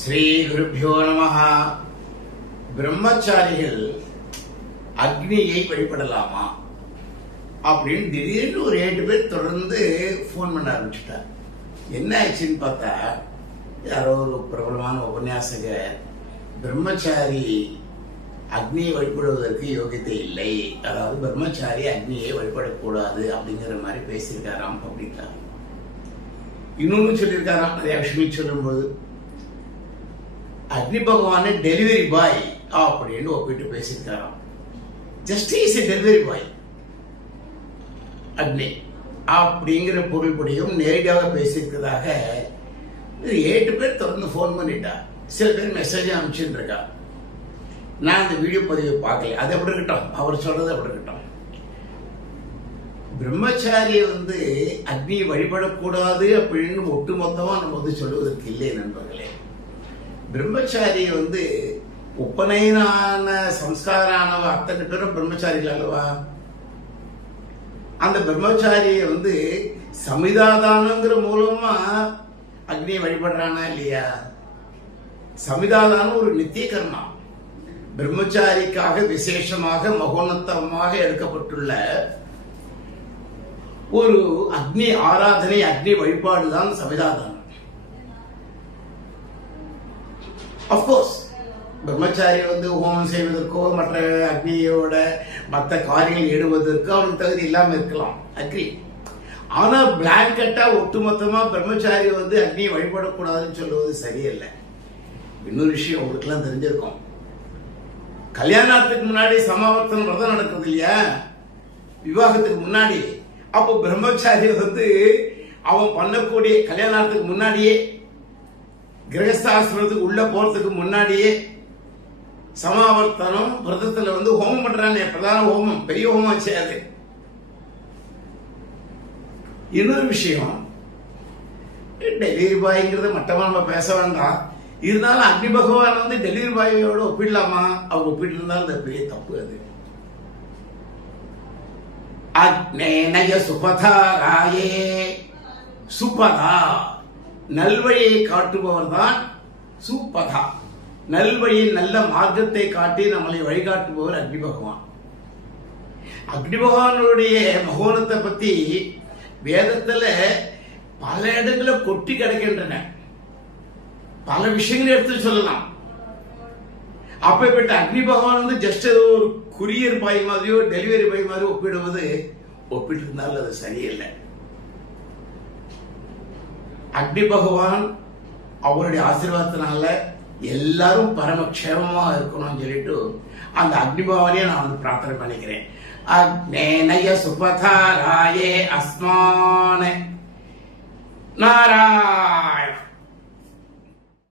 ஸ்ரீ குருப்பியோ நம. பிரம்மச்சாரிகள் அக்னியை வழிபடலாமா? அப்படின்னு திடீர்னு ஒரு ஏழு பேர் தொடர்ந்து ஃபோன் பண்ண ஆரம்பிச்சுட்டார். என்ன ஆச்சுன்னு பார்த்தா யாரோ ஒரு பிரபலமான உபன்யாசகர் பிரம்மச்சாரி அக்னியை வழிபடுவதற்கு யோகியத்தை இல்லை. அதாவது பிரம்மச்சாரி அக்னியை வழிபடக்கூடாது அப்படிங்கிற மாதிரி பேசியிருக்காராம் பப்ளிக்கா இன்னொன்னு சொல்லியிருக்காராம் நிறைய விஷயம் சொல்லும்போது. அக்னி பகவானை டெலிவரி பாய் அப்படின்னு ஒப்பிட்டு பேசியிருக்காராம் just is a delivery boy Agni. அப்படிங்கிற பொருள்படியும் நேரடியாக பேசியிருக்கிறதாக ஏழு பேர் தொடர்ந்து ஃபோன் பண்ணிட்டா சில பேர் மெசேஜ் அனுப்பிச்சுட்டு இருக்கா நான் இந்த வீடியோ பதிவை பார்க்கல. அது எப்படி இருக்கட்டும்? அவர் சொல்றது எப்படி இருக்கட்டும்? பிரம்மச்சாரியை வந்து அக்னியை வழிபடக்கூடாது அப்படின்னு ஒட்டுமொத்தமாக நம்ம வந்து சொல்லுவதற்கு இல்லை நண்பர்களே. பிரம்மச்சாரியை வந்து உப்பனையனான சம்ஸ்காரானவ அத்தனை பேரும் பிரம்மச்சாரிகள் அல்லவா? அந்த பிரம்மச்சாரியை வந்து சமிதாதானங்கிற மூலமா அக்னியை வழிபடுறானா இல்லையா? சமிதாதானம் ஒரு நித்திய கர்மா பிரம்மச்சாரிக்காக விசேஷமாக மகோன்னதமாக எடுக்கப்பட்டுள்ள ஒரு அக்னி ஆராதனை அக்னி வழிபாடு தான் சமிதாதானம். அஃப்கோர்ஸ் பிரம்மச்சாரி வந்து ஹோமம் செய்வதற்கோ மற்ற அக்னியோட மற்ற காரியங்கள் ஈடுவதற்கோ அவனுக்கு தகுதி இல்லாமல் இருக்கலாம். அக்ரி ஆனால் பிளாங்கெட்டா ஒட்டுமொத்தமாக பிரம்மச்சாரி வந்து அக்னியை வழிபடக்கூடாதுன்னு சொல்லுவது சரியில்லை. இன்னொரு விஷயம் உங்களுக்குலாம் தெரிஞ்சிருக்கும். கல்யாணத்துக்கு முன்னாடி சமாவர்த்தன விரதம் நடக்குது இல்லையா? விவாகத்துக்கு முன்னாடி. அப்போ பிரம்மச்சாரி வந்து அவன் பண்ணக்கூடிய கல்யாணத்துக்கு முன்னாடியே கிரகஸ்தாசிரமத்துக்கு உள்ள போறதுக்கு முன்னாடியே சமாவர்த்தனம் விரதத்துல வந்து ஹோமம் பண்றானே பிரதான ஹோமம் பெரிய ஹோமம் செய்யாது இன்னொரு விஷயம் டெலிவரி பாய்ங்கிறத மட்டமா நம்ம பேச வேண்டாம். இருந்தாலும் அக்னி பகவான் வந்து டெலிவரி பாயோட ஒப்பிடலாமா? அவங்க ஒப்பிட்டு இருந்தாலும் அது பெரிய தப்பு அது. அக்னேனய சுபதாராயே சுபதா. நல்வழியை காட்டுபவர் தான் சுப்பதா நல்வழியில் நல்ல மார்க்கத்தை காட்டி நம்மளை வழிகாட்டுபவர் அக்னி பகவான். அக்னி பகவானுடைய மகோனத்தை பத்தி வேதத்துல பல இடத்துல கொட்டி கிடக்கின்றன. பல விஷயங்களை எடுத்து சொல்லலாம். அப்பேற்பட்ட அக்னி பகவான் வந்து ஜஸ்ட் ஏதோ ஒரு குரியர் பாய் மாதிரியோ டெலிவரி பாய் மாதிரியோ ஒப்பிடுவது ஒப்பிட்டு இருந்தாலும் அது சரியில்லை. அக்னி பகவான் அவருடைய ஆசீர்வாதத்தினால எல்லாரும் பரமக்ஷேமமா இருக்கணும்னு சொல்லிட்டு அந்த அக்னி பகவானே நான் வந்து பிரார்த்தனை பண்ணிக்கிறேன். அக்னேனய சுபதாராயே அஸ்மான. நாராயண